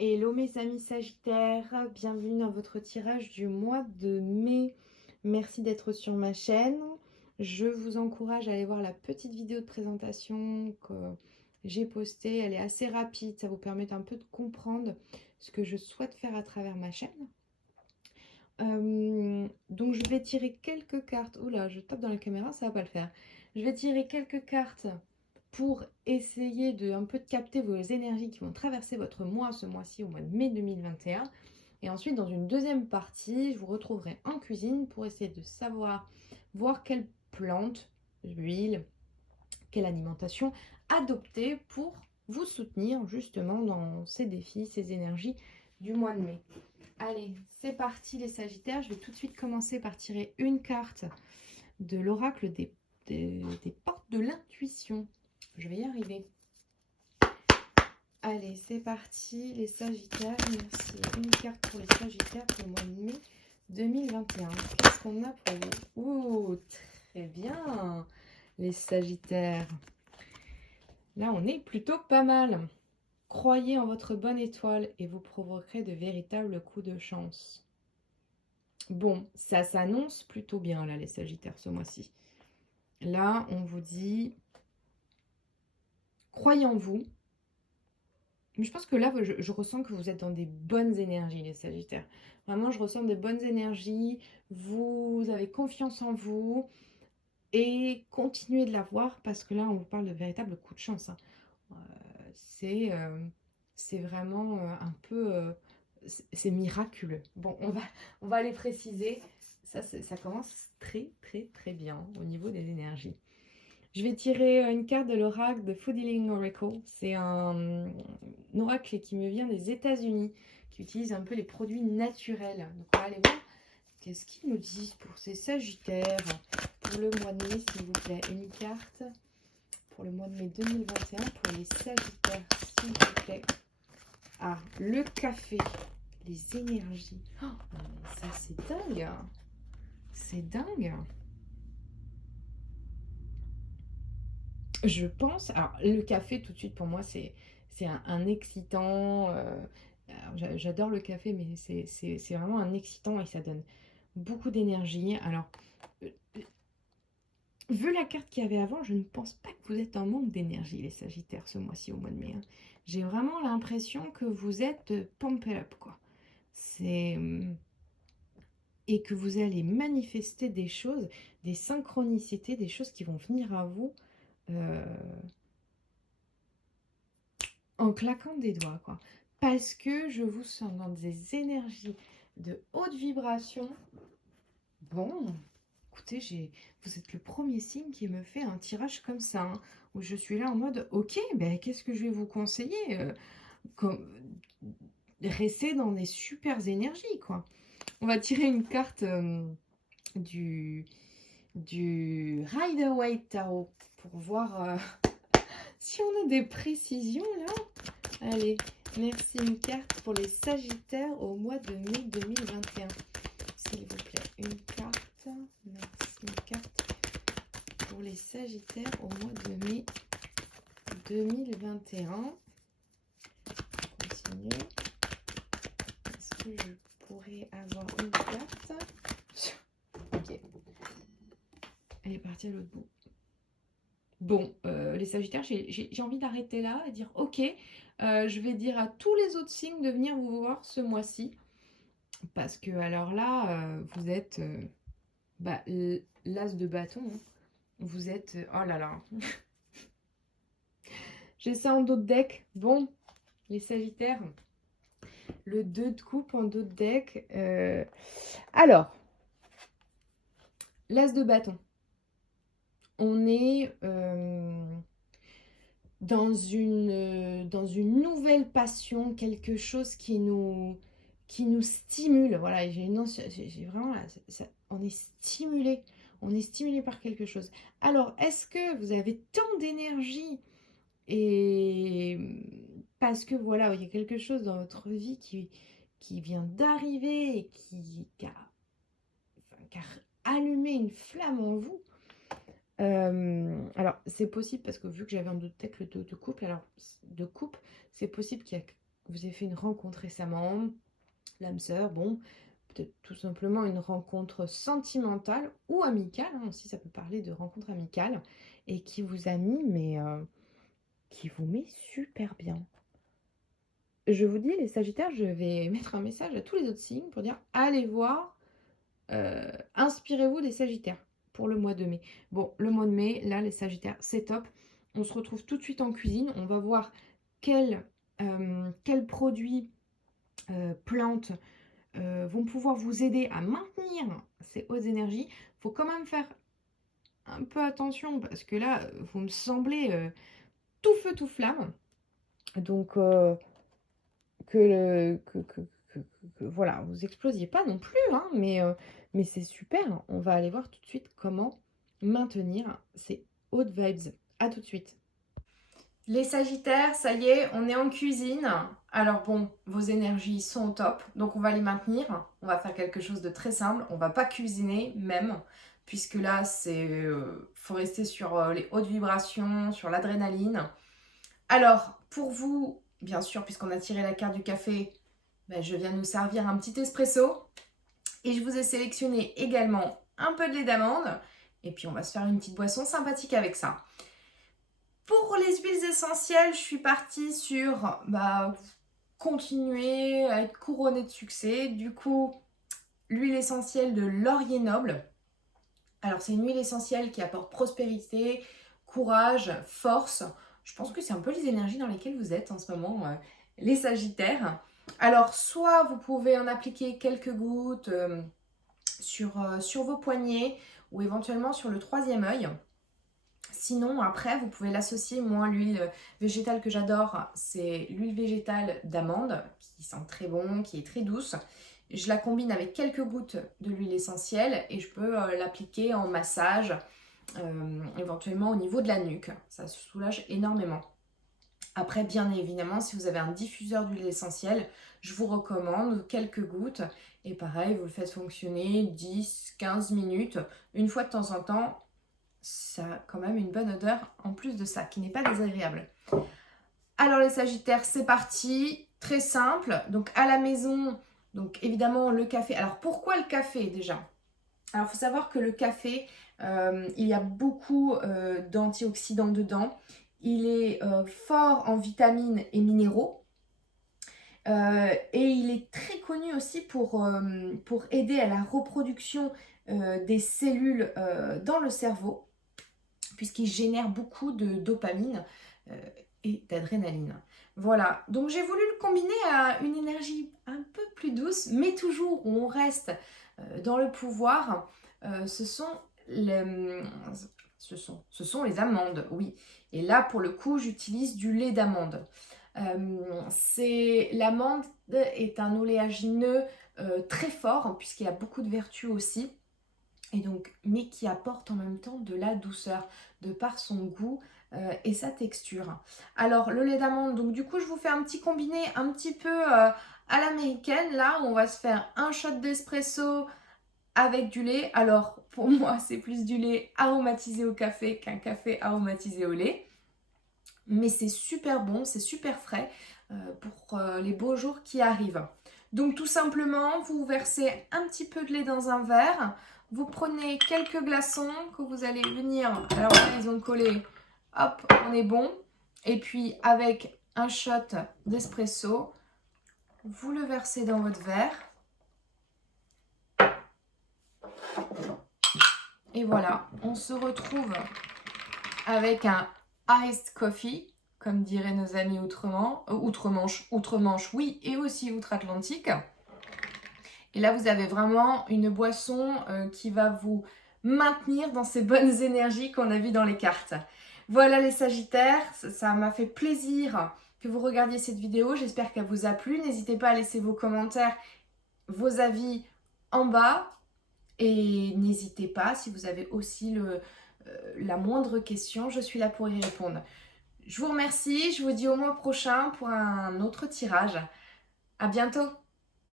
Hello mes amis Sagittaires, bienvenue dans votre tirage du mois de mai. Merci d'être sur ma chaîne. Je vous encourage à aller voir la petite vidéo de présentation que j'ai postée. Elle est assez rapide, ça vous permet un peu de comprendre ce que je souhaite faire à travers ma chaîne. Donc je vais tirer quelques cartes. Oula, je tape dans la caméra, ça va pas le faire. Je vais tirer quelques cartes pour essayer de un peu de capter vos énergies qui vont traverser votre mois ce mois-ci au mois de mai 2021. Et ensuite, dans une deuxième partie, je vous retrouverai en cuisine pour essayer de savoir, voir quelle plante, huile, quelle alimentation adopter pour vous soutenir justement dans ces défis, ces énergies du mois de mai. Allez, c'est parti les Sagittaires. Je vais tout de suite commencer par tirer une carte de l'oracle des portes de l'intuition. Je vais y arriver. Allez, c'est parti les Sagittaires. Merci. Une carte pour les Sagittaires pour le mois de mai 2021. Qu'est-ce qu'on a pour vous? Ouh, très bien les Sagittaires. Là, on est plutôt pas mal. Croyez en votre bonne étoile et vous provoquerez de véritables coups de chance. Bon, ça s'annonce plutôt bien là les Sagittaires ce mois-ci. Là, on vous dit, croyez en vous. Mais je pense que là, je ressens que vous êtes dans des bonnes énergies, les Sagittaires. Vraiment, je ressens des bonnes énergies. Vous avez confiance en vous. Et continuez de l'avoir parce que là, on vous parle de véritables coups de chance. Hein. C'est vraiment un peu... c'est miraculeux. Bon, on va les préciser. Ça commence très, très, très bien au niveau des énergies. Je vais tirer une carte de l'oracle de Food Healing Oracle. C'est un oracle qui me vient des États-Unis, qui utilise un peu les produits naturels. Donc on va aller voir qu'est-ce qu'ils nous disent pour ces Sagittaires pour le mois de mai, s'il vous plaît. Une carte pour le mois de mai 2021 pour les Sagittaires, s'il vous plaît. Ah, le café, les énergies. Oh, ça c'est dingue. C'est dingue. Je pense, alors le café tout de suite pour moi c'est un excitant, j'adore le café mais c'est vraiment un excitant et ça donne beaucoup d'énergie. Alors, euh, vu la carte qu'il y avait avant, je ne pense pas que vous êtes en manque d'énergie les Sagittaires ce mois-ci au mois de mai. Hein. J'ai vraiment l'impression que vous êtes pumped up quoi. C'est... Et que vous allez manifester des choses, des synchronicités, des choses qui vont venir à vous en claquant des doigts, quoi. Parce que je vous sens dans des énergies de haute vibration. Bon, écoutez, vous êtes le premier signe qui me fait un tirage comme ça, hein, où je suis là en mode, ok, ben, qu'est-ce que je vais vous conseiller comme... Restez dans des super énergies, quoi. On va tirer une carte du Rider-Waite Tarot pour voir si on a des précisions là. Allez, merci. Une carte pour les Sagittaires au mois de mai 2021. S'il vous plaît, une carte. Merci, une carte pour les Sagittaires au mois de mai 2021. Continuez. Est-ce que je pourrais avoir une carte? Ok. Elle est partie à l'autre bout. Bon, les Sagittaires, j'ai envie d'arrêter là et dire ok, je vais dire à tous les autres signes de venir vous voir ce mois-ci. Parce que alors là, vous êtes l'as de bâton. Hein. Vous êtes... oh là là. J'ai ça en dos de deck. Bon, les Sagittaires. Le 2 de coupe en dos de deck. Alors, l'as de bâton. On est dans une nouvelle passion, quelque chose qui nous stimule. Voilà, j'ai vraiment on est stimulé. On est stimulé par quelque chose. Alors, est-ce que vous avez tant d'énergie et parce que voilà, il y a quelque chose dans votre vie qui vient d'arriver et qui a allumé une flamme en vous. Alors, c'est possible parce que vu que j'avais un doute tech, le 2 de couple, alors de coupe, c'est possible qu'il y a vous avez fait une rencontre récemment, l'âme sœur, bon, peut-être tout simplement une rencontre sentimentale ou amicale, hein, aussi ça peut parler de rencontre amicale, et qui vous a mis, mais qui vous met super bien. Je vous dis, les Sagittaires, je vais mettre un message à tous les autres signes pour dire allez voir, inspirez-vous des Sagittaires pour le mois de mai. Bon, le mois de mai, là, les Sagittaires, c'est top. On se retrouve tout de suite en cuisine. On va voir quels produits, plantes, vont pouvoir vous aider à maintenir ces hautes énergies. Il faut quand même faire un peu attention parce que là, vous me semblez tout feu, tout flamme. Donc, voilà, vous explosiez pas non plus, hein, mais c'est super. On va aller voir tout de suite comment maintenir ces hautes vibes. À tout de suite. Les Sagittaires, ça y est, on est en cuisine. Alors bon, vos énergies sont au top, donc on va les maintenir. On va faire quelque chose de très simple. On va pas cuisiner même, puisque là, faut rester sur les hautes vibrations, sur l'adrénaline. Alors, pour vous, bien sûr, puisqu'on a tiré la carte du café, ben, je viens nous servir un petit espresso. Et je vous ai sélectionné également un peu de lait d'amande. Et puis, on va se faire une petite boisson sympathique avec ça. Pour les huiles essentielles, je suis partie sur continuer à être couronnée de succès. Du coup, l'huile essentielle de laurier noble. Alors, c'est une huile essentielle qui apporte prospérité, courage, force. Je pense que c'est un peu les énergies dans lesquelles vous êtes en ce moment, les Sagittaires. Alors, soit vous pouvez en appliquer quelques gouttes sur vos poignets ou éventuellement sur le troisième œil. Sinon, après, vous pouvez l'associer. Moi, l'huile végétale que j'adore, c'est l'huile végétale d'amande, qui sent très bon, qui est très douce. Je la combine avec quelques gouttes de l'huile essentielle et je peux l'appliquer en massage, éventuellement au niveau de la nuque. Ça soulage énormément. Après, bien évidemment, si vous avez un diffuseur d'huile essentielle, je vous recommande quelques gouttes. Et pareil, vous le faites fonctionner 10-15 minutes. Une fois de temps en temps, ça a quand même une bonne odeur en plus de ça, qui n'est pas désagréable. Alors les Sagittaires, c'est parti. Très simple. Donc à la maison, donc évidemment le café. Alors pourquoi le café déjà? Alors il faut savoir que le café, il y a beaucoup d'antioxydants dedans. Il est fort en vitamines et minéraux. Et il est très connu aussi pour aider à la reproduction des cellules dans le cerveau, puisqu'il génère beaucoup de dopamine et d'adrénaline. Voilà, donc j'ai voulu le combiner à une énergie un peu plus douce, mais toujours où on reste dans le pouvoir. Ce sont les amandes, oui. Et là, pour le coup, j'utilise du lait d'amande. L'amande est un oléagineux très fort, puisqu'il a beaucoup de vertus aussi. Et donc, mais qui apporte en même temps de la douceur de par son goût et sa texture. Alors le lait d'amande, donc du coup je vous fais un petit combiné un petit peu à l'américaine. Là on va se faire un shot d'espresso avec du lait. Alors pour moi c'est plus du lait aromatisé au café qu'un café aromatisé au lait. Mais c'est super bon, c'est super frais pour les beaux jours qui arrivent. Donc tout simplement, vous versez un petit peu de lait dans un verre. Vous prenez quelques glaçons que vous allez venir, alors là ils ont collé, hop, on est bon. Et puis avec un shot d'espresso, vous le versez dans votre verre. Et voilà, on se retrouve avec un iced coffee, comme diraient nos amis outre-Manche, oui, et aussi outre-Atlantique. Et là, vous avez vraiment une boisson qui va vous maintenir dans ces bonnes énergies qu'on a vues dans les cartes. Voilà les Sagittaires, ça m'a fait plaisir que vous regardiez cette vidéo. J'espère qu'elle vous a plu. N'hésitez pas à laisser vos commentaires, vos avis en bas. Et n'hésitez pas, si vous avez aussi la moindre question, je suis là pour y répondre. Je vous remercie, je vous dis au mois prochain pour un autre tirage. À bientôt!